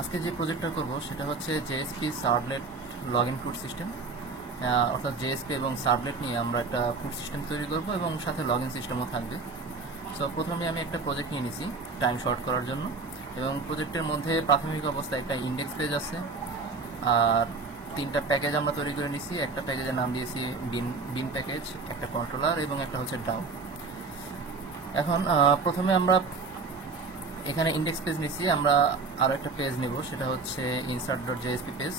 আজকে যে প্রজেক্টটা করব সেটা হচ্ছে JSP servlet login food system, অর্থাৎ জেএসপি এবং সার্ভলেট নিয়ে আমরা একটা ফুড সিস্টেম তৈরি করব এবং সাথে লগইন সিস্টেমও থাকবে। সো প্রথমে আমি একটা প্রজেক্ট নিয়ে নিছি টাইম শর্ট করার জন্য, এবং প্রজেক্টের মধ্যে প্রাথমিক অবস্থায় একটা ইন্ডেক্স পেজ আছে আর তিনটা প্যাকেজ আমরা তৈরি করে নিছি। একটা প্যাকেজের নাম দিয়েছি বিন প্যাকেজ, একটা কন্ট্রোলার এবং একটা হচ্ছে ডাউ। এখন প্রথমে আমরা এখানে ইন্ডেক্স পেজ নিচ্ছি, আমরা আরও একটা পেজ নেব, সেটা হচ্ছে insert.jsp পেজ।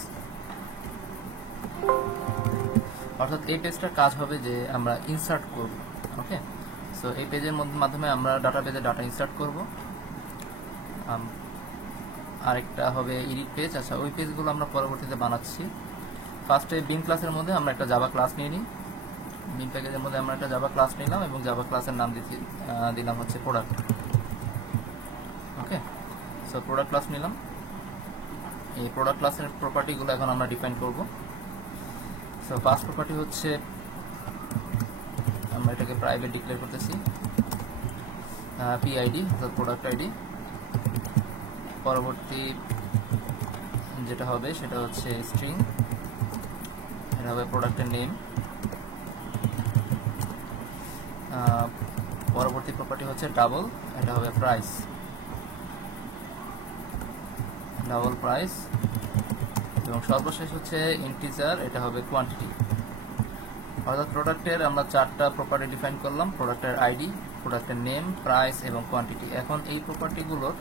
অর্থাৎ এই পেজটার কাজ হবে যে আমরা ইনসার্ট করব। ওকে, সো এই পেজের মাধ্যমে আমরা ডাটাবেজে ডাটা ইনসার্ট করব। আরেকটা হবে এডিট পেজ। আচ্ছা, ওই পেজগুলো আমরা পরবর্তীতে বানাচ্ছি। ফার্স্টে বিন ক্লাসের মধ্যে আমরা একটা জাভা ক্লাস নিয়ে নিই। বিন প্যাকেজের মধ্যে আমরা একটা জাভা ক্লাস নিলাম এবং জাভা ক্লাসের নাম দিলাম হচ্ছে প্রোডাক্ট। ওকে, সো প্রোডাক্ট ক্লাস নিলাম। এই প্রোডাক্ট ক্লাসের প্রপার্টিগুলো এখন আমরা ডিফাইন করব। সো ফার্স্ট প্রপার্টি হচ্ছে আমরা এটাকে প্রাইভেট ডিক্লেয়ার করতেছি, পিআইডি অর্থাৎ প্রোডাক্ট আইডি। পরবর্তী যেটা হবে সেটা হচ্ছে স্ট্রিং, এটা হবে প্রোডাক্টের নেম। পরবর্তী প্রপার্টি হচ্ছে ডাবল, এটা হবে প্রাইস, ডাবল প্রাইস। এবং সর্বশেষ হচ্ছে ইন্টিজার, এটা হবে কোয়ান্টিটি। অর্থাৎ প্রোডাক্টের আমরা চারটা প্রপার্টি ডিফাইন করলাম, প্রোডাক্টের আইডি, প্রোডাক্টের নেম, প্রাইস এবং কোয়ান্টিটি। এখন এই প্রপার্টিগুলোর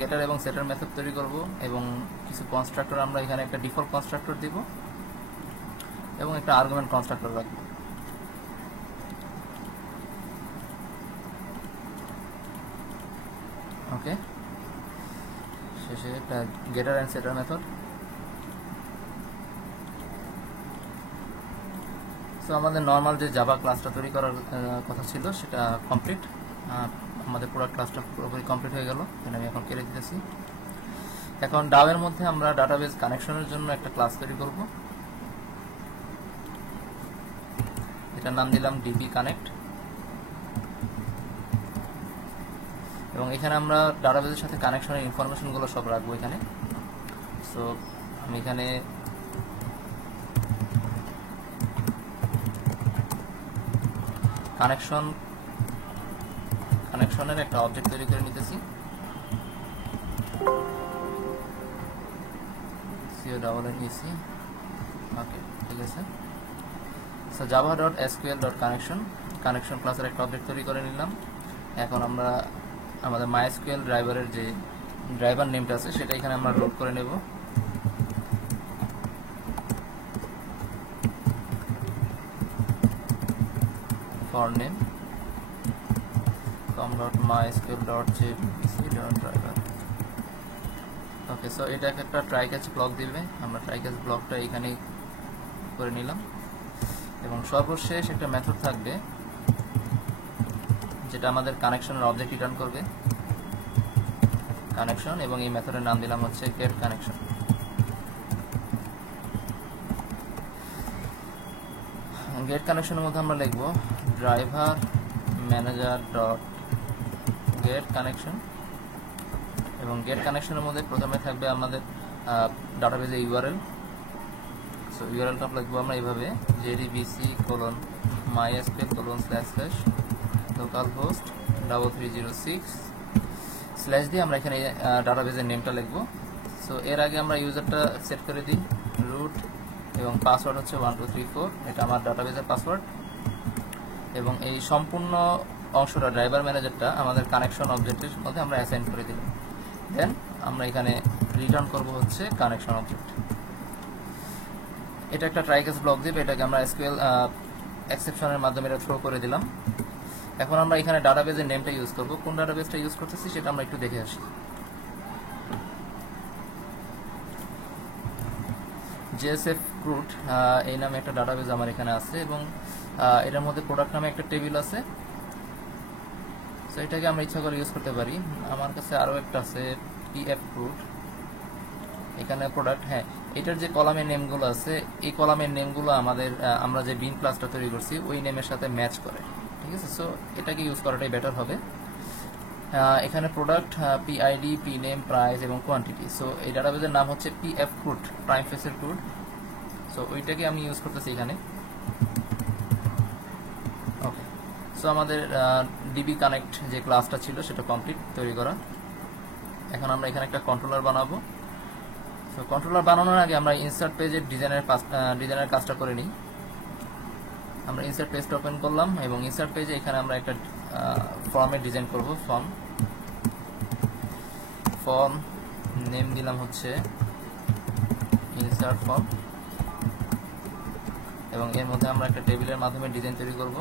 গেটার এবং সেটার মেথড তৈরি করব এবং কিছু কনস্ট্রাক্টর আমরা এখানে একটা ডিফল্ট কনস্ট্রাক্টর দিব এবং একটা আর্গুমেন্ট কনস্ট্রাক্টর রাখবো। ওকে, শেষে একটা গেটার অ্যান্ড সেটার মেথড। সো আমাদের নর্মাল যে জাভা ক্লাসটা তৈরি করার কথা ছিল সেটা কমপ্লিট। আমাদের প্রোডাক্ট ক্লাসটা পুরোপুরি কমপ্লিট হয়ে গেল, এটা আমি এখন কেটে দিতেছি। এখন ডাউয়ের মধ্যে আমরা ডাটাবেজ কানেকশনের জন্য একটা ক্লাস তৈরি করব, এটার নাম দিলাম ডিবি কানেক্ট। এবং এখানে আমরা ডাটাবেজের সাথে কানেকশনের ইনফরমেশনগুলো সব রাখবো এখানে। সো আমি এখানে কানেকশনের একটা অবজেক্ট তৈরি করে নিতেছি, CONNEC। ওকে, ঠিক আছে। সো java.sql.connection ক্লাসের একটা অবজেক্ট তৈরি করে নিলাম। এখন আমরা আমাদের MySQL ড্রাইভারের যে ড্রাইভার নেমটা আছে সেটা এখানে আমরা লোড করে নেব। for name com.mysql.jpc.driver। Okay, so এটা একটা ট্রাই ক্যাচ ব্লক দিবে, আমরা ট্রাই ক্যাচ ব্লকটা এখানে করে নিলাম। এবং সর্বশেষ একটা মেথড থাকবে যেটা আমাদের কানেকশনের অবজেক্ট রিটার্ন করবে, কানেকশন, এবং এই মেথডের নাম দিলাম হচ্ছে গেট কানেকশন। গেট কানেকশনের মধ্যে আমরা লিখব driver manager dot gate connection. এবং গেট কানেকশনের মধ্যে প্রথমে থাকবে আমাদের ডাটাবেজে ইউআরএল। সো ইউআরএলটা লিখবো আমরা এইভাবে jdbc://localhost 3306 স্ল্যাশ দিয়ে আমরা এখানে ডাটাবেজের নেমটা লিখবো। সো এর আগে আমরা ইউজারটা সেট করে দিই রুট, এবং পাসওয়ার্ড হচ্ছে 1234, এটা আমার ডাটাবেজের পাসওয়ার্ড। এবং এই সম্পূর্ণ অংশটা ড্রাইভার ম্যানেজারটা আমাদের কানেকশন অবজেক্টের মধ্যে আমরা অ্যাসাইন করে দিলাম। দেন আমরা এখানে রিটার্ন করব হচ্ছে কানেকশন অবজেক্ট। এটা একটা ট্রাই ক্যাচ ব্লক দিবে, এটাকে আমরা এসকিউএল এক্সেপশনের মাধ্যমে এটা থ্রো করে দিলাম। এখন আমরা এখানে ডাটাবেজের নেমটা ইউজ করব, কোন ডাটাবেজটা ইউজ করতেছি সেটা আমরা একটু দেখে আসি। JSF Root এই নামে একটা ডাটাবেজ আমার এখানে আছে, এবং এটার মধ্যে প্রোডাক্ট নামে একটা টেবিল আছে। সো এটাকে আমরা ইচ্ছা করে ইউজ করতে পারি। আমার কাছে আরও একটা আছে PF Root, এখানে প্রোডাক্ট। হ্যাঁ, এটার যে কলামের নেমগুলো আছে এই কলামের নেমগুলো আমরা যে বিন ক্লাসটা তৈরি করছি ওই নেমের সাথে ম্যাচ করে, ঠিক আছে। সো এটাকে ইউজ করাটাই বেটার হবে। এখানে product, PID, P name, price এবং কোয়ান্টিটি। সো এই ডাটাবেজের নাম হচ্ছে পিএফ ক্রুড, প্রাইম ফেসের ক্রুড। সো ওইটাকে আমি ইউজ করতেছি এখানে। ওকে, সো আমাদের ডিবি কানেক্ট যে ক্লাসটা ছিল সেটা কমপ্লিট তৈরি করা। এখন আমরা এখানে একটা কন্ট্রোলার বানাবো। সো কন্ট্রোলার বানানোর আগে আমরা ইনসার্ট পেজের ডিজাইনের কাজটা করে নিই। আমরা ইনসার্ট পেজটা ওপেন করলাম এবং ইনসার্ট পেজে এখানে আমরা একটা ফর্মের ডিজাইন করব। ফর্ম নেম দিলাম হচ্ছে ইনসার্ট ফর্ম, এবং এর মধ্যে আমরা একটা টেবিলের মাধ্যমে ডিজাইন তৈরি করব।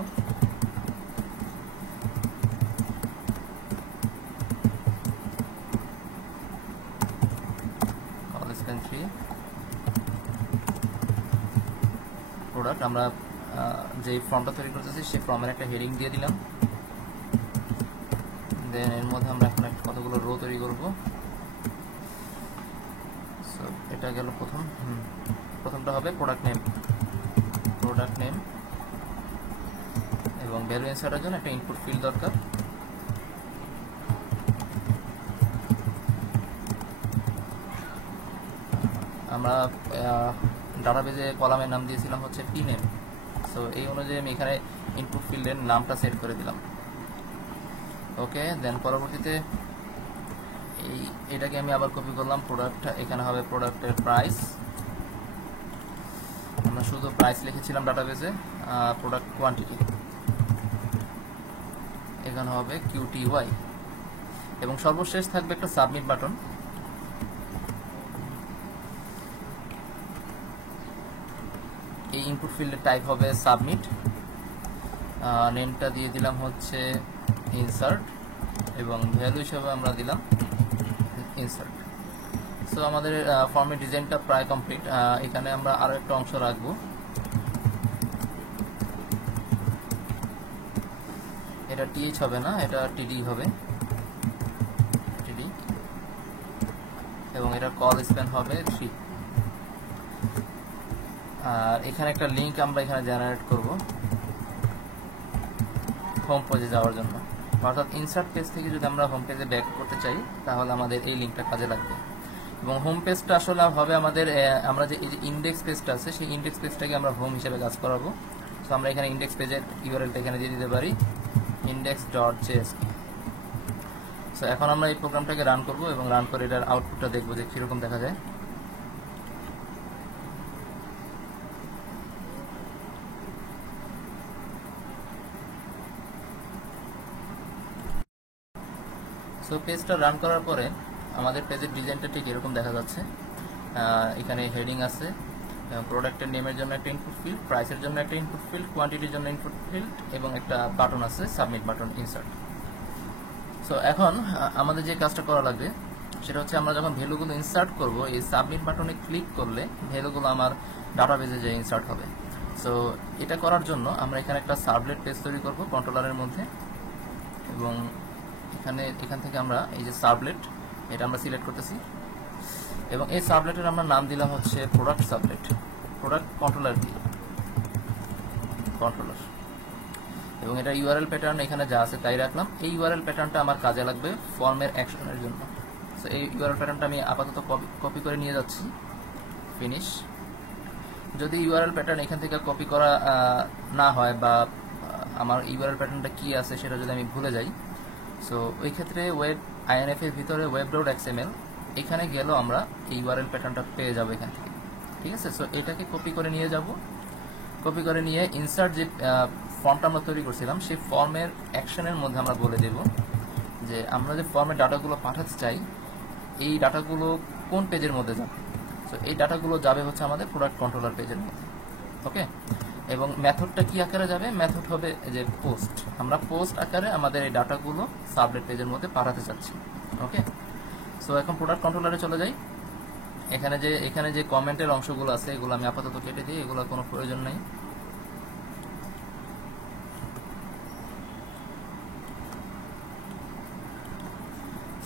প্রোডাক্ট, আমরা যে ফর্মটা তৈরি করতেছি সেই ফর্মের একটা হেডিং দিয়ে দিলাম। দেন এর মধ্যে আমরা এখন কতগুলো রো তৈরি করব। সো এটা গেল প্রথমটা হবে প্রোডাক্ট নেম এবং ভ্যালু ইনসার্টের জন্য একটা ইনপুট ফিল্ড দরকার। আমরা ডাটাবেজে কলামের নাম দিয়েছিলাম হচ্ছে পি নেম। সো এই অনুযায়ী আমি এখানে ইনপুট ফিল্ডের নামটা সেট করে দিলাম। ওকে, দেন পরবর্তীতে এটাকে আমি আবার কপি করলাম। প্রোডাক্ট, এখানে হবে প্রোডাক্টের প্রাইস। আমরা শুধু প্রাইস লিখেছিলাম ডাটাবেজে। প্রোডাক্ট কোয়ান্টিটি এখানে হবে QTY, এবং সর্বশেষ থাকবে একটা সাবমিট বাটন। এই ইনপুট ফিল্ডের টাইপ হবে সাবমিট। নেমটা দিয়ে দিলাম হচ্ছে ইনসার্ট এবং ভ্যালু হিসেবে আমরা দিলাম ইনসার্ট। সো আমাদের ফর্মের ডিজাইনটা প্রায় কমপ্লিট। এখানে আমরা আরো একটা অংশ রাখবো। এটা TH হবে না, এটা TD হবে, TD, এবং এটা কল স্প্যান হবে 3। আর এখানে একটা লিংক আমরা এখানে জেনারেট করব হোম পেজে যাওয়ার জন্য। অর্থাৎ ইনসার্ট পেজ থেকে যদি আমরা হোম পেজে ব্যাক করতে চাই তাহলে আমাদের এই লিংকটা কাজে লাগবে। এবং হোম পেজটা আসলে হবে আমাদের, আমরা যে ইন্ডেক্স পেজটা আছে সেই ইন্ডেক্স পেজটাকে আমরা হোম হিসেবে কাজ করাবো। তো আমরা এখানে ইন্ডেক্স পেজের ইউআরএলটা এখানে দিয়ে দিতে পারি, index.jsp। সো এখন আমরা এই প্রোগ্রামটাকে রান করব এবং রান করে এটার আউটপুটটা দেখবো যে কিরকম দেখা যায়। সো পেজটা রান করার পরে আমাদের পেজের ডিজাইনটা ঠিক এরকম দেখা যাচ্ছে। এখানে হেডিং আছে, প্রোডাক্টের নেমের জন্য একটা ইনপুট ফিল্ড, প্রাইসের জন্য একটা ইনপুট ফিল্ড, কোয়ান্টিটির জন্য ইনপুট ফিল্ড এবং একটা বাটন আছে সাবমিট বাটন, ইনসার্ট। সো এখন আমাদের যে কাজটা করা লাগবে সেটা হচ্ছে আমরা যখন ভ্যালুগুলো ইনসার্ট করব, এই সাবমিট বাটনে ক্লিক করলে ভ্যালুগুলো আমার ডাটাবেজে যে ইনসার্ট হবে। সো এটা করার জন্য আমরা এখানে একটা সাবলেট পেজ তৈরি করব কন্ট্রোলারের মধ্যে, এবং এখান থেকে আমরা এই যে সাবলেট, এটা আমরা সিলেক্ট করতেছি এবং এই সাবলেটের আমরা নাম দিলাম হচ্ছে প্রোডাক্ট সাবলেট, প্রোডাক্ট কন্ট্রোলার দিয়ে কন্ট্রোলার, এবং এটা ইউআরএল প্যাটার্ন এখানে যা আছে তাই রাখলাম। এই ইউআরএল প্যাটার্নটা আমার কাজে লাগবে ফর্মের অ্যাকশনের জন্য। সো এই ইউআরএল প্যাটার্নটা আমি আপাতত কপি করে নিয়ে যাচ্ছি, ফিনিশ। যদি ইউআরএল প্যাটার্ন এখান থেকে কপি করা না হয় বা আমার ইউআরএল প্যাটার্নটা কি আছে সেটা যদি আমি ভুলে যাই, সো ওই ক্ষেত্রে ওয়েব INF এর ভিতরে web.xml এখানে গেলেও আমরা এই ইউআরএল প্যাটার্নটা পেয়ে যাবো এখান থেকে, ঠিক আছে। সো এটাকে কপি করে নিয়ে যাব, কপি করে নিয়ে ইনসার্ট যে ফর্মটা আমরা তৈরি করছিলাম সেই ফর্মের অ্যাকশনের মধ্যে আমরা বলে দেব যে আমরা যে ফর্মের ডাটাগুলো পাঠাতে চাই এই ডাটাগুলো কোন পেজের মধ্যে যাবে। সো এই ডাটাগুলো যাবে হচ্ছে আমাদের প্রোডাক্ট কন্ট্রোলার পেজের মধ্যে। ওকে, এবং মেথডটা কি আকারে যাবে, মেথড হবে যে পোস্ট। আমরা পোস্ট আকারে আমাদের এই ডাটাগুলো সাবলেট পেজের মধ্যে পাঠাতে চাচ্ছি। ওকে, সো এখন প্রোডাক্ট কন্ট্রোলারে চলে যাই। এখানে যে কমেন্টের অংশগুলো আছে এগুলো আমি আপাতত কেটে দিই, এগুলো কোনো প্রয়োজন নেই।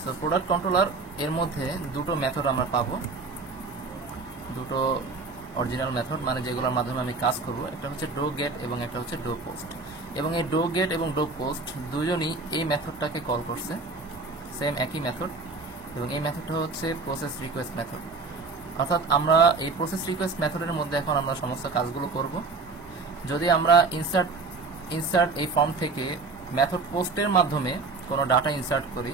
সো প্রোডাক্ট কন্ট্রোলার এর মধ্যে দুটো মেথড আমরা পাবো, দুটো অরিজিনাল মেথড, মানে যেগুলোর মাধ্যমে আমি কাজ করব। একটা হচ্ছে ডো গেট এবং একটা হচ্ছে ডো পোস্ট, এবং এই ডো গেট এবং ডো পোস্ট দুজনই এই মেথডটাকে কল করছে। সেম একই মেথড, এবং এই মেথডটা হচ্ছে প্রসেস রিকোয়েস্ট মেথড। অর্থাৎ আমরা এই প্রসেস রিকোয়েস্ট মেথডের মধ্যে এখন আমরা সমস্ত কাজগুলো করব। যদি আমরা ইনসার্ট এই ফর্ম থেকে মেথড পোস্টের মাধ্যমে কোনো ডাটা ইনসার্ট করি,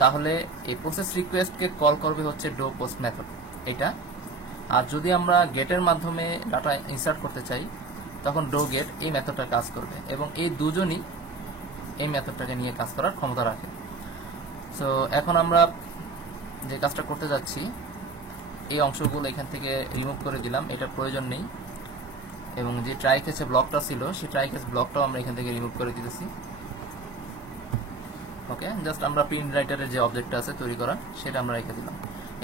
তাহলে এই প্রসেস রিকোয়েস্টকে কল করবে হচ্ছে ডো পোস্ট মেথড এটা। আর যদি আমরা গেটের মাধ্যমে ডাটা ইনসার্ট করতে চাই, তখন ডো গেট এই মেথডটা কাজ করবে, এবং এই দুজনই এই মেথডটাকে নিয়ে কাজ করার ক্ষমতা রাখে। সো এখন আমরা যে কাজটা করতে যাচ্ছি, এই অংশগুলো এখান থেকে রিমুভ করে দিলাম, এটা প্রয়োজন নেই। এবং যে ট্রাই কেসে ব্লকটা ছিল, সেই ট্রাই কেস ব্লকটাও আমরা এখান থেকে রিমুভ করে দিতেছি। ওকে, জাস্ট আমরা প্রিন্ট রাইটারের যে অবজেক্টটা আছে তৈরি করা, সেটা আমরা রেখে দিলাম।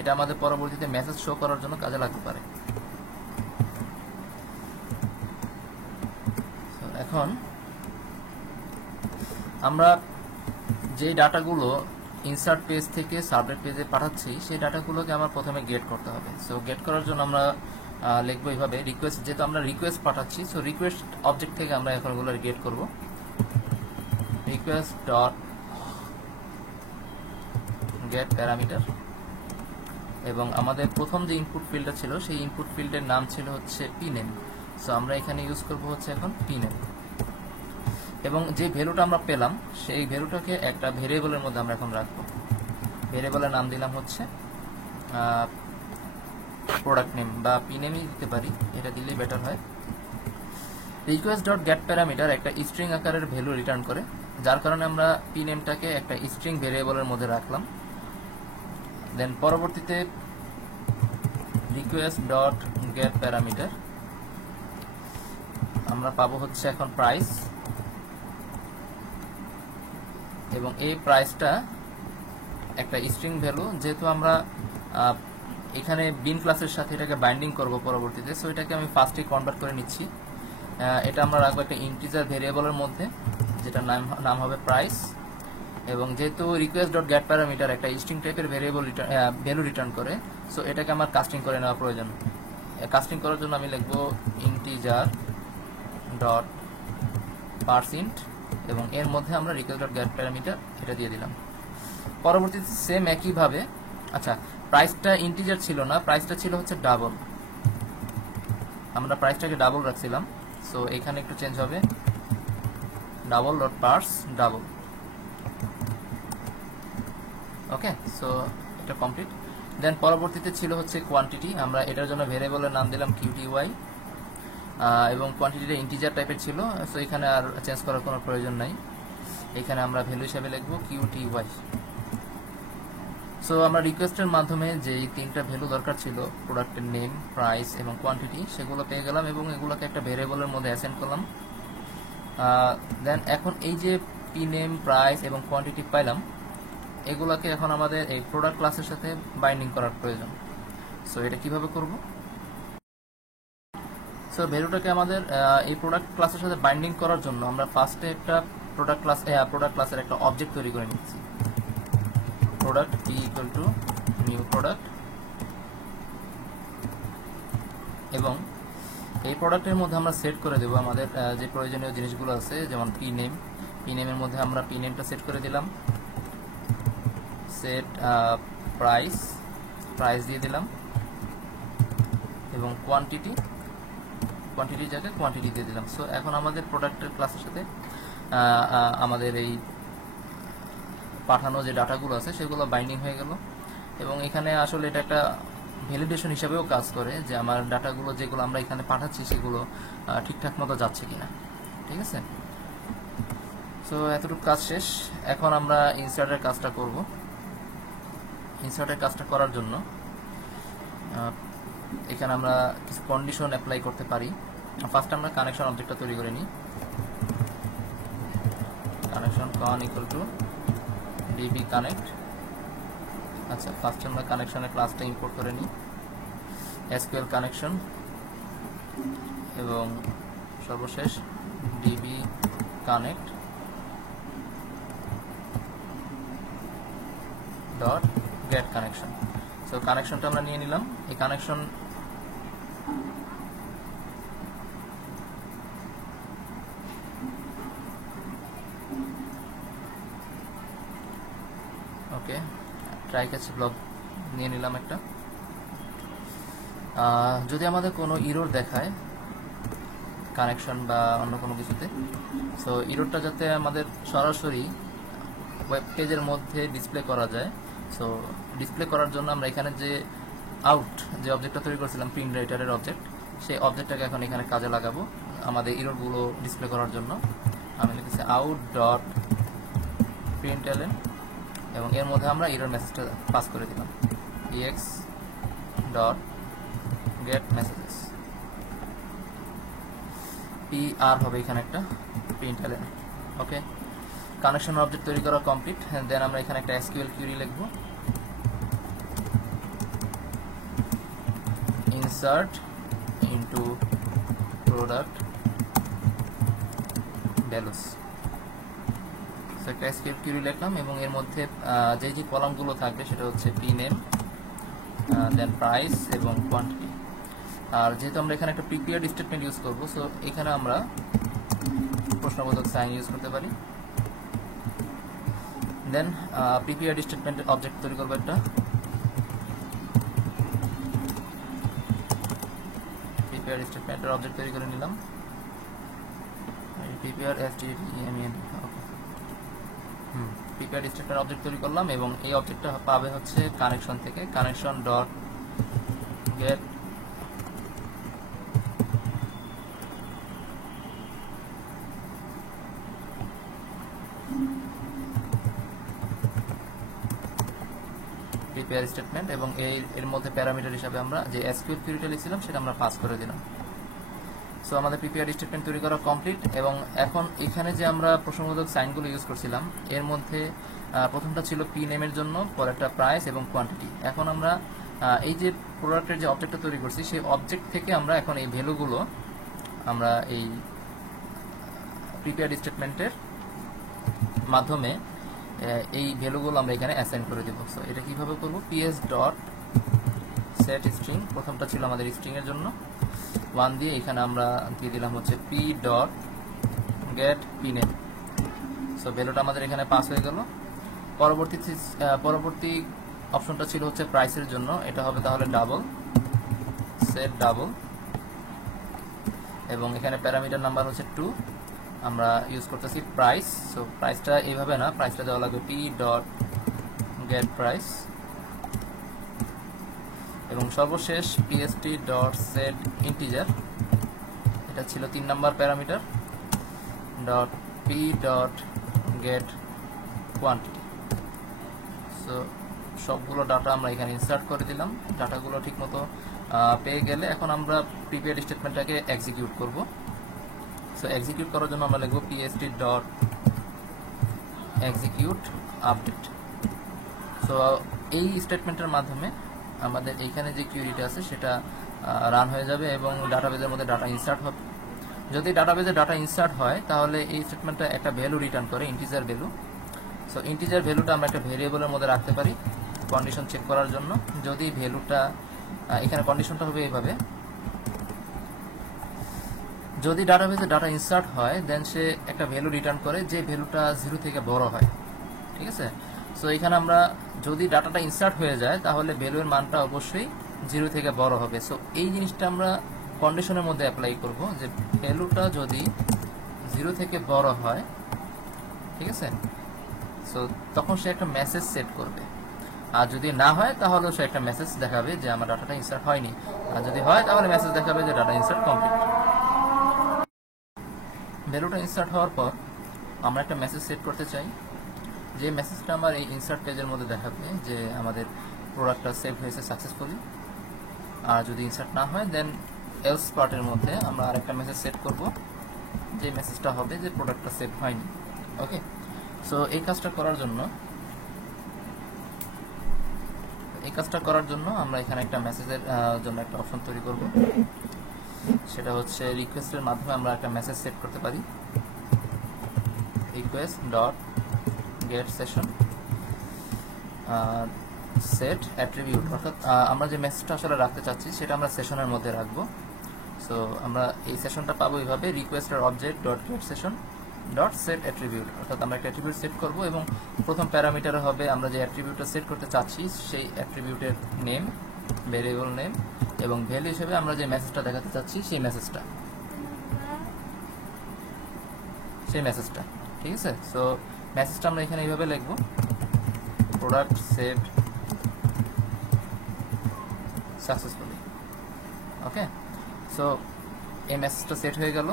এটা আমাদের পরবর্তীতে মেসেজ শো করার জন্য কাজে লাগতে পারে। এখন আমরা যে ডাটাগুলো ইনসার্ট পেজ থেকে সাবজেক্ট পেজে পাঠাচ্ছি, সেই ডাটাগুলোকে আমার প্রথমে গেট করতে হবে। সো গেট করার জন্য আমরা লিখবো এইভাবে, রিকোয়েস্ট, যেহেতু আমরা রিকোয়েস্ট পাঠাচ্ছি, সো রিকোয়েস্ট অবজেক্ট থেকে আমরা এখন এগুলো গেট করব। রিকোয়েস্ট ডট গেট প্যারামিটার, এবং আমাদের প্রথম যে ইনপুট ফিল্ডটা ছিল, সেই ইনপুট ফিল্ডের নাম ছিল হচ্ছে পিনেম। সো আমরা এখানে ইউজ করব হচ্ছে এখন পিনেম, এবং যে ভ্যালুটা আমরা পেলাম, সেই ভ্যালুটাকে একটা ভেরিয়েবলের মধ্যে আমরা এখন রাখবো। ভেরিয়েবলের নাম দিলাম হচ্ছে প্রোডাক্ট নেম, বা পিনেমই দিতে পারি, এটা দিলেই বেটার হয়। রিকোয়েস্ট ডট গেট প্যারামিটার একটা স্ট্রিং আকারের ভ্যালু রিটার্ন করে, যার কারণে আমরা পিনেমটাকে একটা স্ট্রিং ভেরিয়েবলের মধ্যে রাখলাম। দেন পরবর্তীতে রিকোয়েস্ট ডট গেট প্যারামিটার আমরা পাবো হচ্ছে এখন প্রাইস, এবং এই প্রাইসটা একটা স্ট্রিং ভ্যালু, যেহেতু আমরা এখানে বিন ক্লাসের সাথে এটাকে বাইন্ডিং করব পরবর্তীতে, সো এটাকে আমি ফার্স্টেই কনভার্ট করে নিচ্ছি। এটা আমরা রাখবো একটা ইন্টিজার ভেরিয়েবলের মধ্যে, যেটার নাম হবে প্রাইস। এবং যেহেতু রিকোয়েস্ট ডট গেট প্যারামিটার একটা স্ট্রিং টাইপের ভ্যালু রিটার্ন করে, সো এটাকে আমার কাস্টিং করে নেওয়া প্রয়োজন। কাস্টিং করার জন্য আমি লিখবো ইন্টিজার ডট পারসেন্ট, এবং এর মধ্যে আমরা রিকোয়েস্ট ডট গেট প্যারামিটার এটা দিয়ে দিলাম। পরবর্তীতে সেম একইভাবে, আচ্ছা প্রাইসটা ইন্টিজার ছিল না, প্রাইসটা ছিল হচ্ছে ডাবল, আমরা প্রাইসটাকে ডাবল রাখছিলাম। সো এখানে একটু চেঞ্জ হবে, ডাবল ডট পার্স ডাবল। ওকে, সো এটা কমপ্লিট। দেন পরবর্তীতে ছিল হচ্ছে কোয়ান্টিটি, আমরা এটার জন্য ভেরিয়েবলের নাম দিলাম কিউটিওয়াই, এবং কোয়ান্টিটিটা ইন্টিজার টাইপের ছিল, সো এখানে আর চেঞ্জ করার কোনো প্রয়োজন নাই। এখানে আমরা ভ্যালু হিসাবে লিখবো কিউটিওয়াই। সো আমরা রিকোয়েস্টের মাধ্যমে যে তিনটা ভ্যালু দরকার ছিল, প্রোডাক্টের নেম, প্রাইস এবং কোয়ান্টিটি, সেগুলো পেয়ে গেলাম, এবং এগুলোকে একটা ভেরিয়েবলের মধ্যে অ্যাসাইন করলাম। দেন এখন এই যে পি নেম, প্রাইস এবং কোয়ান্টিটি পাইলাম, এগুলোকে এখন আমাদের এই প্রোডাক্ট ক্লাসের সাথে বাইন্ডিং করার প্রয়োজন। সো এটা কিভাবে করব? সো ভ্যালুটাকে আমাদের এই প্রোডাক্ট ক্লাসের সাথে বাইন্ডিং করার জন্য আমরা ফার্স্টে একটা প্রোডাক্ট ক্লাসের একটা অবজেক্ট তৈরি করে নিচ্ছি। Product P equal to new product, এবং এই প্রোডাক্টের মধ্যে আমরা সেট করে দেব আমাদের যে প্রয়োজনীয় জিনিসগুলো আছে, যেমন পি নেমের মধ্যে আমরা পি নেমটা সেট করে দিলাম, সেট প্রাইস দিয়ে দিলাম, এবং কোয়ান্টিটির জায়গায় কোয়ান্টিটি দিয়ে দিলাম। সো এখন আমাদের প্রোডাক্টের ক্লাসের সাথে আমাদের এই পাঠানো যে ডাটাগুলো আছে সেগুলো বাইন্ডিং হয়ে গেল, এবং এখানে আসলে এটা একটা ভ্যালিডেশন হিসাবেও কাজ করে যে আমার ডাটাগুলো যেগুলো আমরা এখানে পাঠাচ্ছি সেগুলো ঠিকঠাক মতো যাচ্ছে কিনা। ঠিক আছে, সো এতটুকু কাজ শেষ। এখন আমরা ইনসার্টের কাজটা করব। ইনসার্টের কাজটা করার জন্য এখানে আমরা কিছু কন্ডিশন অ্যাপ্লাই করতে পারি। ফার্স্ট আমরা কানেকশন অবজেক্টটা তৈরি করে নিই। কানেকশন কন ইকুয়াল টু ডিবি কানেক্ট। আচ্ছা, ফার্স্ট আমরা কানেকশনের ক্লাসটা ইম্পোর্ট করে নিই, এসকিউএল কানেকশন, এবং সর্বশেষ DB connect dot gate connection. So কানেকশনটা আমরা নিয়ে নিলাম। এই connection okay, try catch block নিয়ে নিলাম একটা। যদি আমাদের কোনো ইরর দেখায় কানেকশন বা অন্য কোনো কিছুতে, সো ইররটা যাতে আমাদের সরাসরি ওয়েব পেজের মধ্যে ডিসপ্লে করা যায়, সো ডিসপ্লে করার জন্য আমরা এখানে যে আউট যে অবজেক্টটা তৈরি করেছিলাম প্রিন্ট রাইটারের অবজেক্ট, সেই অবজেক্টটাকে এখন এখানে কাজে লাগাবো আমাদের ইররগুলো ডিসপ্লে করার জন্য। আমি লিখেছি আউট ডট প্রিন্টএলএন এবং এর মধ্যে আমরা ইরর মেসেজটা পাস করে দিলাম ex dot gate messages, PR হবে এখানে একটা প্রিন্টএলএন। ওকে, কানেকশন অবজেক্ট তৈরি করা কমপ্লিট। দেন আমরা এখানে একটা SQL query লিখব, insert into product values. So একটা SQL query লিখলাম এবং এর মধ্যে যে যে কলামগুলো থাকবে সেটা হচ্ছে pname, দেন প্রাইস এবং কোয়ান্টিটি। আর যেহেতু আমরা এখানে একটা প্রিপেয়ার্ড স্টেটমেন্ট ইউজ করব, সো এখানে আমরা প্রশ্নবোধক সাইন ইউজ করতে পারি। দেন প্রিপেয়ার্ড স্টেটমেন্ট অবজেক্ট তৈরি করবো একটা, প্রিপেয়ার্ড স্টেটমেন্টের অবজেক্ট তৈরি করে নিলাম, prepare STEMN। Prepared statement object তৈরি করলাম এবং এই অবজেক্টটা পাবে হচ্ছে কানেকশন থেকে, connection dot gate prepare statement এবং এর মধ্যে প্যারামিটার হিসাবে আমরা যে SQL queryটা লিখছিলাম সেটা আমরা পাস করে দিলাম। সো আমাদের প্রিপেয়ার স্টেটমেন্ট তৈরি করা কমপ্লিট এবং এখন এখানে যে আমরা প্রশ্নবোধক সাইনগুলো ইউজ করছিলাম এর মধ্যে প্রথমটা ছিল pname এর জন্য, পরেরটা প্রাইস এবং কোয়ান্টিটি। এখন আমরা এই যে প্রোডাক্টের যে অবজেক্টটা তৈরি করছি সেই অবজেক্ট থেকে আমরা এখন এই ভ্যালুগুলো আমরা এই প্রিপেয়ার স্টেটমেন্টের মাধ্যমে এই ভ্যালুগুলো আমরা এখানে অ্যাসাইন করে দেব। সো এটা কিভাবে করব, ps ডট সেট স্ট্রিং, প্রথমটা ছিল আমাদের স্ট্রিং এর জন্য 1 দিয়ে, এখানে আমরা দিয়ে দিলাম হচ্ছে p dot gate pname। So ভ্যালুটা আমাদের এখানে পাস হয়ে গেল। পরবর্তী অপশনটা ছিল হচ্ছে প্রাইসের জন্য, এটা হবে তাহলে ডাবল, সেট ডাবল এবং এখানে প্যারামিটার নাম্বার হচ্ছে 2, আমরা ইউজ করতেছি প্রাইস। সো প্রাইসটা এইভাবে না, প্রাইসটা দেওয়া লাগবে p ডট গেট প্রাইস এবং সর্বশেষ pst ডট সেট ইন্টিজার, এটা ছিল 3 number parameter, dot p dot gate quantity. So সবগুলো ডাটা আমরা এখানে ইনসার্ট করে দিলাম। ডাটাগুলো ঠিকমতো পেয়ে গেলে এখন আমরা প্রিপেয়ার্ড স্টেটমেন্টটাকে এক্সিকিউট করব। সো এক্সিকিউট করার জন্য আমরা লিখব pst dot execute update. So এই স্টেটমেন্টের মাধ্যমে আমাদের এইখানে যে কিউরিটা আছে সেটা রান হয়ে যাবে এবং ডাটাবেজের মধ্যে ডাটা ইনসার্ট হবে। যদি ডাটাবেজে ডাটা ইনসার্ট হয় তাহলে এই স্টেটমেন্টটা একটা ভ্যালু রিটার্ন করে, ইন্টিজার ভ্যালু। সো ইন্টিজার ভ্যালুটা আমরা একটা ভেরিয়েবলের মধ্যে রাখতে পারি কন্ডিশন চেক করার জন্য। যদি ভ্যালুটা এখানে কন্ডিশনটা হবে এইভাবে, যদি ডাটাবেজে ডাটা ইনসার্ট হয় দেন সে একটা ভ্যালু রিটার্ন করে যে ভ্যালুটা 0 থেকে বড় হয়, ঠিক আছে। সো এখানে আমরা যদি ডাটাটা ইনসার্ট হয়ে যায় তাহলে ভ্যালুর মানটা অবশ্যই 0 থেকে বড় হবে। সো এই জিনিসটা আমরা কন্ডিশনের মধ্যে অ্যাপ্লাই করব যে ভ্যালুটা যদি 0 থেকে বড় হয়, ঠিক আছে, সো তখন সে একটা মেসেজ সেট করবে, আর যদি না হয় তাহলে সে একটা মেসেজ দেখাবে যে আমার ডাটাটা ইনসার্ট হয়নি, আর যদি হয় তাহলে মেসেজ দেখাবে যে ডাটা ইনসার্ট কমপ্লিট। ভ্যালুটা ইনসার্ট হওয়ার পর আমরা একটা মেসেজ সেট করতে চাই, যে মেসেজটা আমার এই ইনসার্ট পেজের মধ্যে দেখাবে যে আমাদের প্রোডাক্টটা সেভ হয়েছে সাকসেসফুলি। আর যদি ইনসার্ট না হয় দেন এলস পার্টের মধ্যে আমরা আরেকটা মেসেজ সেট করব, যে মেসেজটা হবে যে প্রোডাক্টটা সেভ হয়নি। ওকে, সো এই কাজটা করার জন্য আমরা এখানে একটা মেসেজের জন্য একটা অপশন তৈরি করব, সেটা হচ্ছে রিকোয়েস্টের মাধ্যমে আমরা একটা মেসেজ সেট করতে পারি, request dot get session set attribute, অর্থাৎ আমরা যে মেসেজটা আসলে রাখতে চাচ্ছি সেটা আমরা সেশনের মধ্যে রাখবো। সো আমরা এই সেশনটা পাবো এইভাবে, রিকোয়েস্টের object dot get session dot set attribute, অর্থাৎ আমরা একটা অ্যাট্রিবিউট সেট করব এবং প্রথম প্যারামিটার হবে আমরা যে অ্যাট্রিবিউটটা সেট করতে চাচ্ছি সেই অ্যাট্রিবিউটের নেম, ভেরিয়েবল নেম, এবং ভ্যালু হিসেবে আমরা যে মেসেজটা দেখাতে চাচ্ছি সেই মেসেজটা, ঠিক আছে। সো মেসেজটা আমরা এখানে এইভাবে লিখব, প্রোডাক্ট সেভ সাকসেসফুলি। ওকে, সো এই মেসেজটা সেট হয়ে গেল।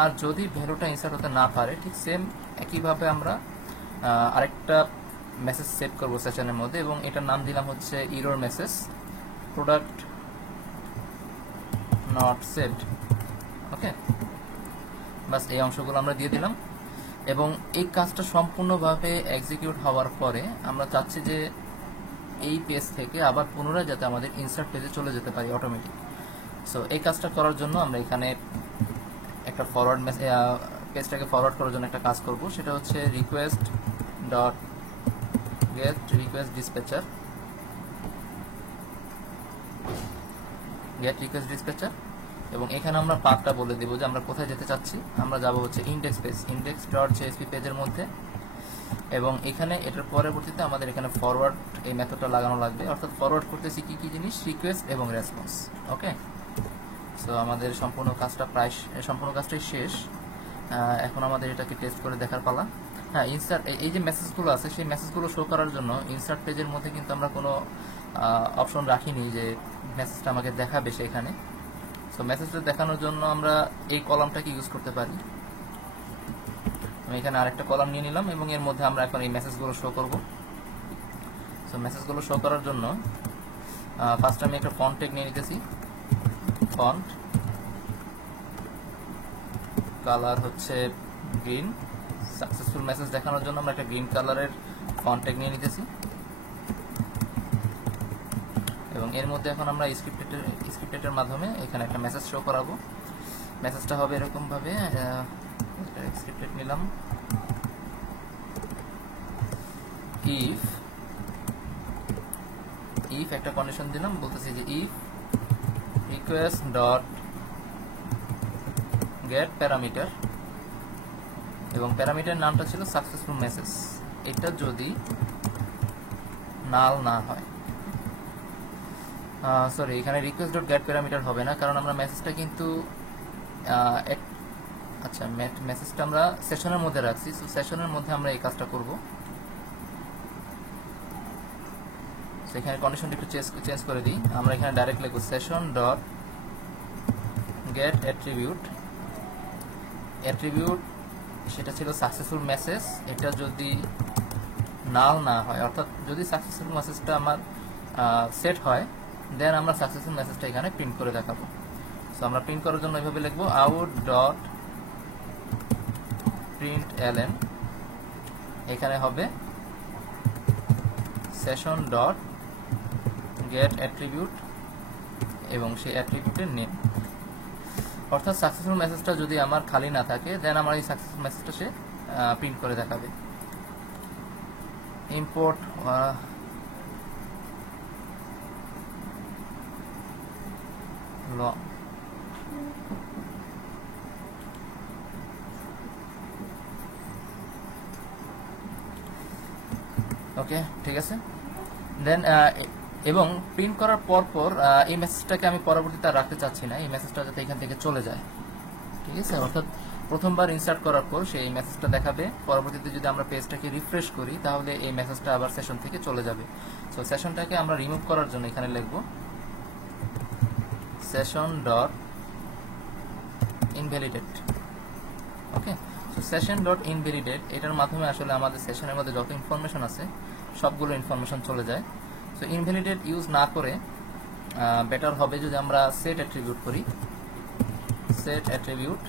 আর যদি ভ্যালুটা ইনসার্ট হতে না পারে, ঠিক সেম একইভাবে আমরা আরেকটা মেসেজ সেভ করব সেশনের মধ্যে, এবং এটার নাম দিলাম হচ্ছে error message, product not saved. Okay, বাস এই অংশগুলো আমরা দিয়ে দিলাম। এবং এই কাজটা সম্পূর্ণভাবে এক্সিকিউট হওয়ার পরে আমরা চাচ্ছি যে এই পেজ থেকে আবার পুনরায় যাতে আমাদের ইনসার্ট পেজে চলে যেতে পারি অটোমেটিক। সো এই কাজটা করার জন্য আমরা এখানে একটা ফরওয়ার্ড পেজটাকে ফরওয়ার্ড করার জন্য একটা কাজ করব, সেটা হচ্ছে রিকোয়েস্ট ডট গেট রিকোয়েস্ট ডিসপ্যাচার, এবং এখানে আমরা পাথটা বলে দেব যে আমরা কোথায় যেতে চাচ্ছি। আমরা যাব হচ্ছে index page, index dot JSP পেজের মধ্যে, এবং এখানে এটার পরবর্তীতে আমাদের এখানে ফরওয়ার্ড এই মেথডটা লাগানো লাগবে, অর্থাৎ ফরওয়ার্ড করতেছি কি কি জিনিস, রিকোয়েস্ট এবং রেসপন্স। ওকে, সো আমাদের সম্পূর্ণ কাজটাই শেষ। এখন আমাদের এটাকে টেস্ট করে দেখার পালা। হ্যাঁ, ইনসার্ট এই যে মেসেজগুলো আছে সেই মেসেজগুলো শো করার জন্য ইনসার্ট পেজের মধ্যে কিন্তু আমরা কোনো অপশন রাখিনি যে মেসেজটা আমাকে দেখাবে সেখানে। সো মেসেজটা দেখানোর জন্য আমরা এই কলামটাকে ইউজ করতে পারি। আমি এখানে আরেকটা কলাম নিয়ে নিলাম এবং এর মধ্যে আমরা এখন এই মেসেজগুলো শো করব। সো মেসেজগুলো শো করার জন্য ফার্স্ট আমি একটা ফন্ট ট্যাগ নিয়ে নিতেছি, ফন্ট কালার হচ্ছে গ্রিন। সাকসেসফুল মেসেজ দেখানোর জন্য আমরা একটা গ্রিন কালারের ফন্ট ট্যাগ নিয়ে নিতেছি, এবং এর মধ্যে এখন আমরা স্ক্রিপ্টের মাধ্যমে এখানে একটা মেসেজ শো করাবো। মেসেজটা হবে এরকম ভাবে, স্ক্রিপ্টেড নিলাম, ইফ একটা কন্ডিশন দিলাম, বলতেছি যে if request dot gate parameter, এবং প্যারামিটার নামটা ছিল সাকসেসফুল মেসেজ, এটা যদি নাল না হয়, সরি এখানে রিকোয়েস্ট ডট গেট প্যারামিটার হবে না, কারণ আমরা মেসেজটা কিন্তু আচ্ছা মেসেজটা আমরা সেশনের মধ্যে রাখছি। সো সেশনের মধ্যে আমরা এই কাজটা করব। এখানে কন্ডিশনটা একটু চেঞ্জ করে দিই, আমরা এখানে ডাইরেক্ট লিখব সেশন ডট গেট অ্যাট্রিবিউট, সেটা ছিল সাকসেসফুল মেসেজ, এটা যদি নাল না হয়, অর্থাৎ যদি সাকসেসফুল মেসেজটা আমার সেট হয়, দেন আমরা সাকসেসফুল মেসেজটা এখানে প্রিন্ট করে দেখাবো। সো আমরা প্রিন্ট করার জন্য এইভাবে লিখব আউট ডট প্রিন্ট এলএন, এখানে হবে সেশন ডট গেট অ্যাট্রিবিউট এবং সেই অ্যাট্রিবিউটের নেম, অর্থাৎ সাকসেসফুল মেসেজটা যদি আমার খালি না থাকে, দেন আমার এই সাকসেসফুল মেসেজটা সে প্রিন্ট করে দেখাবে। ইম্পোর্ট ওকে, ঠিক আছে। দেন এবং প্রিন্ট করার পর এই মেসেজটাকে আমি পরবর্তীতে রাখতে চাচ্ছি না, এই মেসেজটা যাতে এখান থেকে চলে যায়, ঠিক আছে। অর্থাৎ প্রথমবার ইনসার্ট করার পর সেই মেসেজটা দেখাবে, পরবর্তীতে যদি আমরা পেজটাকে রিফ্রেশ করি তাহলে এই মেসেজটা আবার সেশন থেকে চলে যাবে। সো সেশনটাকে আমরা রিমুভ করার জন্য এখানে লিখব সেশন ডট ইনভ্যালিডেট। ওকে, সো সেশন ডট ইনভ্যালিডেট, এটার মাধ্যমে আসলে আমাদের সেশনের মধ্যে যত ইনফরমেশন আছে সবগুলো ইনফরমেশন চলে যায়। সো ইনভ্যালিডেট ইউজ না করে বেটার হবে যদি আমরা সেট অ্যাট্রিবিউট করি, সেট অ্যাট্রিবিউট,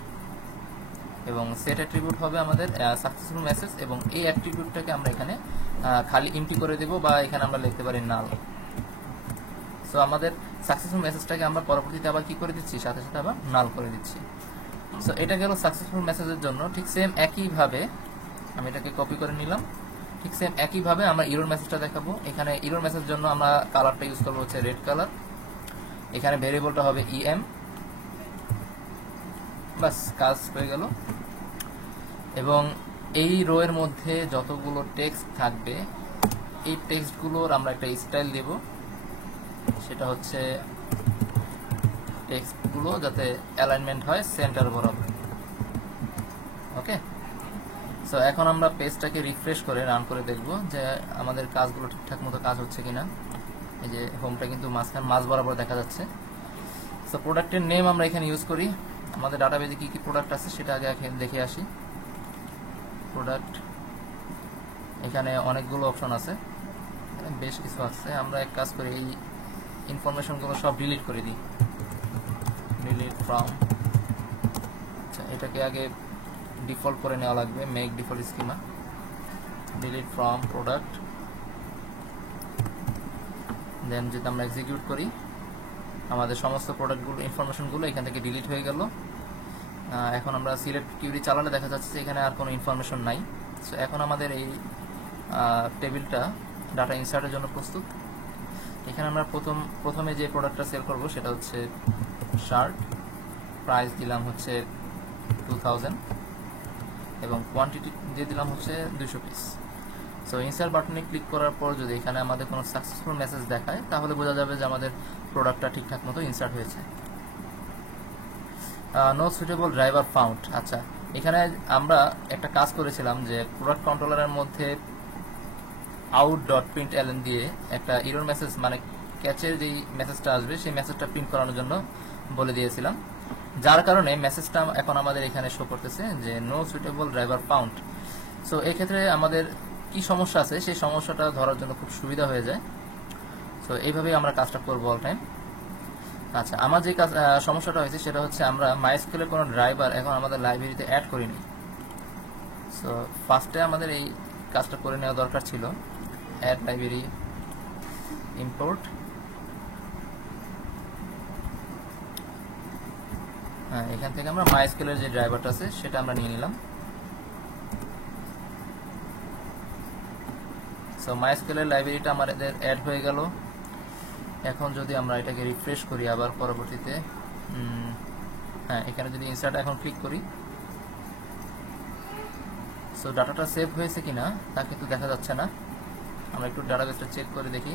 এবং সেট অ্যাট্রিবিউট হবে আমাদের সাকসেসফুল মেসেজ, এবং এই অ্যাট্রিবিউটটাকে আমরা এখানে খালি এমটি করে দেব, বা এখানে আমরা লিখতে পারি নাল। সো আমাদের সাকসেসফুল মেসেজটাকে আমরা পরবর্তীতে আবার কি করে দিচ্ছি, সাথে সাথে আবার নাল করে দিচ্ছি। সো এটা গেল সাকসেসফুল মেসেজের জন্য। ঠিক সেম একইভাবে আমি এটাকে কপি করে নিলাম, ঠিক সেম একইভাবে আমরা এরর মেসেজটা দেখাবো। এখানে এরর মেসেজের জন্য আমরা কালারটা ইউজ করবো হচ্ছে রেড কালার, এখানে ভেরিয়েবলটা হবে ইএম, বাস কাজ হয়ে গেল। এবং এই রো এর মধ্যে যতগুলো টেক্সট থাকবে এই টেক্সটগুলোর আমরা একটা স্টাইল দেব, সেটা হচ্ছে টেক্সটগুলো যাতে অ্যালাইনমেন্ট হয় সেন্টার বরাবর। ওকে, সো এখন আমরা পেজটাকে রিফ্রেশ করে রান করে দেখব যে আমাদের কাজগুলো ঠিকঠাক মতো কাজ হচ্ছে কিনা। এই যে হোমটা কিন্তু মাঝ বরাবর দেখা যাচ্ছে। সো প্রোডাক্টের নেম আমরা এখানে ইউজ করি। আমাদের ডাটাবেজে কি কি প্রোডাক্ট আছে সেটা আগে দেখে আসি। প্রোডাক্ট, এখানে অনেকগুলো অপশন আছে, বেশ কিছু আছে। আমরা এক কাজ করি, এই ইনফরমেশনগুলো সব ডিলিট করে দিই। ডিলিট ফ্রম, আচ্ছা এটাকে আগে ডিফল্ট করে নেওয়া লাগবে, make default schema. Delete from product, then যদি আমরা এক্সিকিউট করি আমাদের সমস্ত প্রোডাক্টগুলো ইনফরমেশনগুলো এখান থেকে ডিলিট হয়ে গেল। এখন আমরা সিলেক্ট কিউরি চালালে দেখা যাচ্ছে এখানে আর কোনো ইনফরমেশন নাই। সো এখন আমাদের এই টেবিলটা ডাটা ইনসার্টের জন্য প্রস্তুত। এখানে আমরা প্রথমে যে প্রোডাক্টটা সেল করব সেটা হচ্ছে শার্ট। প্রাইস দিলাম হচ্ছে 2000 এবং কোয়ান্টিটি দিয়ে দিলাম হচ্ছে 200 পিস। সো ইনসার্ট বাটনে ক্লিক করার পর যদি এখানে আমাদের কোনো সাকসেসফুল মেসেজ দেখায় তাহলে বোঝা যাবে যে আমাদের প্রোডাক্টটা ঠিকঠাক মতো ইনসার্ট হয়েছে। নো সুইটেবল ড্রাইভার ফাউন্ড, আচ্ছা এখানে আমরা একটা কাজ করেছিলাম যে প্রোডাক্ট কন্ট্রোলারের মধ্যে out.println দিয়ে একটা এরর মেসেজ, মানে ক্যাচের যেই মেসেজটা আসবে সেই মেসেজটা প্রিন্ট করানোর জন্য বলে দিয়েছিলাম, যার কারণে মেসেজটা এখন আমাদের এখানে শো করতেছে যে no suitable driver found. So এই ক্ষেত্রে আমাদের কি সমস্যা আছে সেই সমস্যাটা ধরার জন্য খুব সুবিধা হয়ে যায়। সো এইভাবেই আমরা কাজটা করবো অল টাইম। আচ্ছা, আমার যে সমস্যাটা হয়েছে সেটা হচ্ছে আমরা মাইস্কুলের কোনো ড্রাইভার এখন আমাদের লাইব্রেরিতে অ্যাড করিনি। সো ফার্স্টে আমাদের এই কাজটা করে নেওয়া দরকার ছিল। অ্যাড লাইব্রেরি, ইম্পোর্ট, এখান থেকে আমরা মাইস্কুলের যে ড্রাইভারটা আছে সেটা আমরা নিয়ে নিলাম। সো মাইস্কুলের লাইব্রেরিটা আমাদের অ্যাড হয়ে গেল। এখন যদি আমরা এটাকে রিফ্রেশ করি আবার পরবর্তীতে, এখানে যদি ইনসার্ট এখন ক্লিক করি, সো ডাটাটা সেভ হয়েছে কিনা তা কিন্তু দেখা যাচ্ছে না। আমরা একটু ডাটাবেসটা চেক করে দেখি।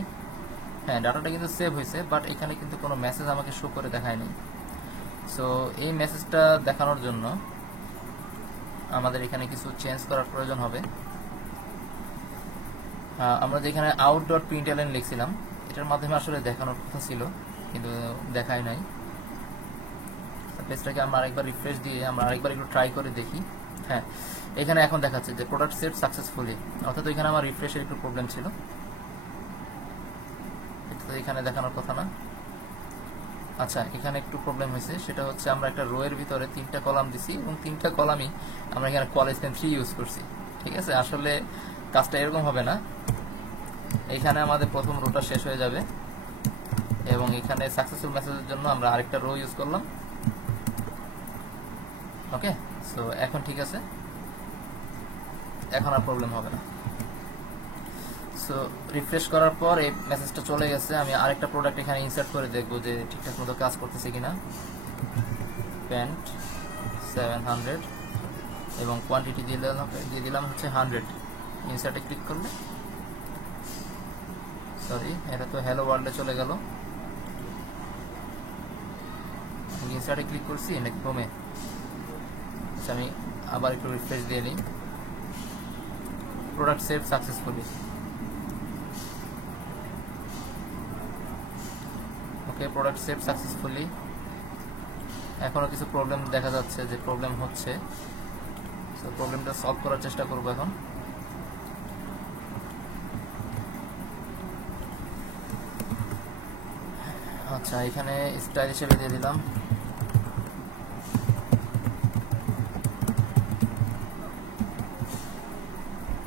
হ্যাঁ, ডাটাটা কিন্তু সেভ হয়েছে, বাট এখানে কিন্তু কোনো মেসেজ আমাকে শো করে দেখায়নি। সো এই মেসেজটা দেখানোর জন্য আমাদের এখানে কিছু চেঞ্জ করার প্রয়োজন হবে। আমরা যেখানে out.println লিখছিলাম এটার মাধ্যমে আসলে দেখানোর কথা ছিল কিন্তু দেখায় নাই। পেজটাকে আমরা আরেকবার রিফ্রেশ দিয়ে আমরা আরেকবার একটু ট্রাই করে দেখি। হ্যাঁ, এখানে এখন দেখাচ্ছে যে প্রোডাক্ট সেট সাকসেসফুলি, অর্থাৎ এখানে আমার রিফ্রেশের একটু প্রবলেম ছিল, এটা তো এখানে দেখানোর কথা না। আচ্ছা, এখানে একটু প্রবলেম হয়েছে, সেটা হচ্ছে আমরা একটা রো এর ভিতরে 3টা কলাম দিছি এবং 3টা কলামই আমরা এখানে কলেজ পেন 3 ইউজ করছি। ঠিক আছে, আসলে কাজটা এরকম হবে না। এখানে আমাদের প্রথম রোটা শেষ হয়ে যাবে এবং এখানে সাকসেসফুল মেসেজের জন্য আমরা আরেকটা রো ইউজ করলাম। ওকে, সো এখন ঠিক আছে, এখন আর প্রবলেম হবে না। সো রিফ্রেশ করার পর এই মেসেজটা চলে গেছে। আমি আরেকটা প্রোডাক্ট এখানে ইনসার্ট করে দেখবো যে ঠিকঠাক মতো কাজ করতেছে কিনা। প্যান্ট 700 এবং কোয়ান্টিটি দিয়ে দিলাম হচ্ছে 100। ইনসার্টে ক্লিক করলে, সরি এটা তো হ্যালো ওয়ার্ল্ডে চলে গেল। ইনসার্টে ক্লিক করছি নাকি ক্রোমে? আচ্ছা, আমি আবার একটু রিফ্রেশ দিয়ে নিই। Product save successfully. Okay, product save successfully. এখনো কিছু প্রবলেম দেখা যাচ্ছে যে প্রবলেম হচ্ছে, সো প্রবলেমটা সলভ করার চেষ্টা করব এখন। আচ্ছা, এখানে স্টাইল হিসেবে দিয়ে দিলাম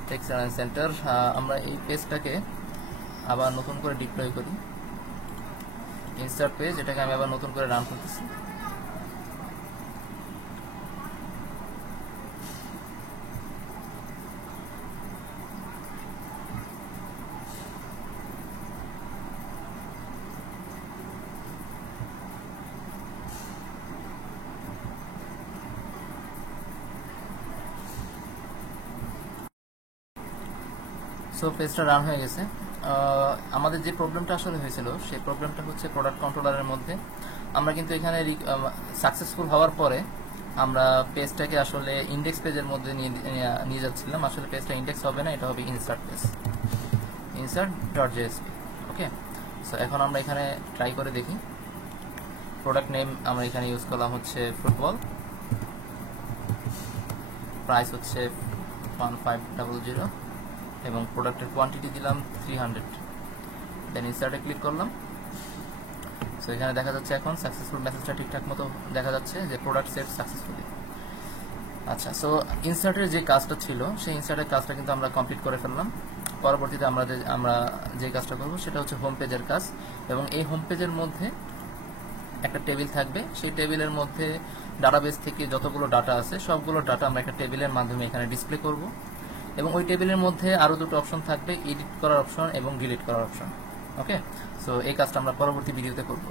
টেক্সট সেন্টার। আমরা এই পেজটাকে আবার নতুন করে ডিপ্লয় করি। ইনসার্ট পেজ, এটাকে আমি আবার নতুন করে রান করতেছি। সো পেজটা রান হয়ে গেছে। আমাদের যে প্রবলেমটা আসলে হয়েছিল সেই প্রবলেমটা হচ্ছে প্রোডাক্ট কন্ট্রোলারের মধ্যে আমরা কিন্তু এখানে সাকসেসফুল হওয়ার পরে আমরা পেজটাকে আসলে ইন্ডেক্স পেজের মধ্যে নিয়ে যাচ্ছিলাম। আসলে পেজটা ইন্ডেক্স হবে না, এটা হবে ইনসার্ট পেজ, insert.jsp। ওকে, সো এখন আমরা এখানে ট্রাই করে দেখি। প্রোডাক্ট নেম আমরা এখানে ইউজ করলাম হচ্ছে ফুটবল, প্রাইস হচ্ছে 1500 এবং প্রোডাক্টের কোয়ান্টিটি দিলাম 300। দেন ইনসার্টে ক্লিক করলাম। সো এখানে দেখা যাচ্ছে এখন সাকসেসফুল মেসেজটা ঠিকঠাক মতো দেখা যাচ্ছে যে প্রোডাক্ট সেট সাকসেসফুলি। আচ্ছা, সো ইনসার্টের যে কাজটা ছিল সেই ইনসার্টের কাজটা কিন্তু আমরা কমপ্লিট করে ফেললাম। পরবর্তীতে আমরা যে কাজটা করব সেটা হচ্ছে হোম পেজের কাজ, এবং এই হোম পেজের মধ্যে একটা টেবিল থাকবে। সেই টেবিলের মধ্যে ডাটাবেস থেকে যতগুলো ডাটা আছে সবগুলো ডাটা আমরা একটা টেবিলের মাধ্যমে এখানে ডিসপ্লে করব, এবং ওই টেবিলের মধ্যে আরও দুটো অপশন থাকবে, এডিট করার অপশন এবং ডিলিট করার অপশন। ওকে, সো এই কাজটা আমরা পরবর্তী ভিডিওতে করব।